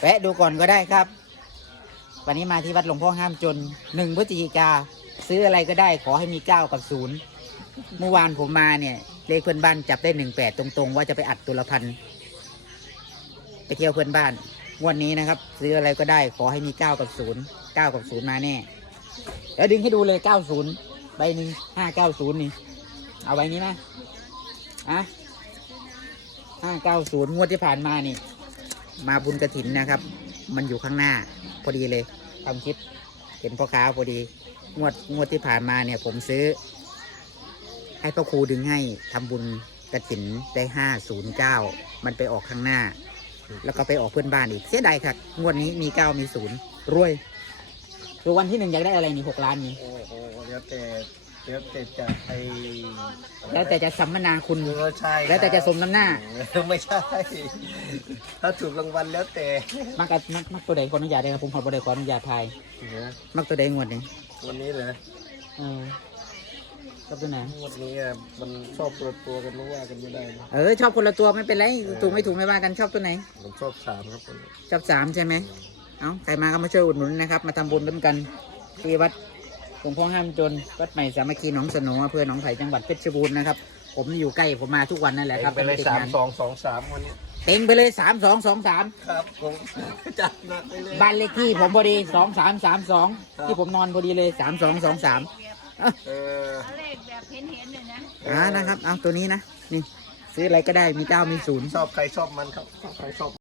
แวะดูก่อนก็ได้ครับ วันนี้มาที่วัดหลวงพ่อห้ามจนหนึ่งพฤศจิกา ซื้ออะไรก็ได้ขอให้มีเก้ากับศูนย์เมื่อวานผมมาเนี่ย เลขเพื่อนบ้านจับได้หนึ่งแปดตรงๆ ว่าจะไปอัดตุลพันธ์ไปเที่ยวเพื่อนบ้านวันนี้นะครับ ซื้ออะไรก็ได้ขอให้มีเก้ากับศูนย์เก้ากับศูนย์มาแน่เดี๋ยวดึงให้ดูเลยเก้าศูนย์ใบหนึ่งห้าเก้าศูนย์นี่ เอาใบนี้นะอะห้าเก้าศูนย์งวดที่ผ่านมานี่ มาบุญกระถินนะครับ มันอยู่ข้างหน้าพอดีเลยทำคลิปเห็นพ่อค้าพอดี งวดงวดที่ผ่านมาเนี่ย ผมซื้อ ให้พ่อครูดึงให้ทำบุญกระถินได้ห้าศูนย์เก้ามันไปออกข้างหน้า แล้วก็ไปออกเพื่อนบ้านอีกเสียดายครับงวดนี้มีเก้ามีศูนย์รวยคือวันที่หนึ่งอยากได้อะไรนี่หกล้านนี่โอ้โหแล้วแต่ แล้วแต่จะไอแล้วแต่จะสัมมนาคุณเออใช่แล้วแต่จะสมน้ำหน้าเออไม่ใช่ ถ้าถูกรางวัลแล้วแต่มักอะมักมักตัวใดขออนุญาตได้ครับผมขอบ่ได้ขออนุญาตทาย นะมักตัวใดงวดนี้วันนี้เลยเออชอบตัวไหนงวดนี้อะมันชอบตัวตัวกันไม่ว่ากันไม่ได้นะเออชอบคนละตัวไม่เป็นไรถูกไม่ถูกไม่ว่ากันชอบตัวไหน ผมชอบสามครับผม ชอบสามใช่ไหม เอาใครมาก็มาช่วยอุดหนุนนะครับ มาทำบุญร่วมกันที่วัด หลวงพ่อห้ามจนวัดใหม่สามัคคีหนองสนออำเภอหนองไผ่จังหวัดเพชรบูรณ์นะครับ ผมอยู่ใกล้ผมมาทุกวันนั่นแหละครับไปเลยติดสามงนสองสองสามวันนี้เต็งไปเลยสามสองสองสามครับผมจัดหนักไปเลยบ้านเลขที่ผมพอดีสองสามสามสองครับที่ผมนอนพอดีเลยสามสองสองสามเออเลขแบบเห็นเห็นๆเลยนะอ่านะครับเอาตัวนี้นะนี่ซื้ออะไรก็ได้มีเก้ามีศูนย์ชอบใครชอบมันครับชอบใครชอบ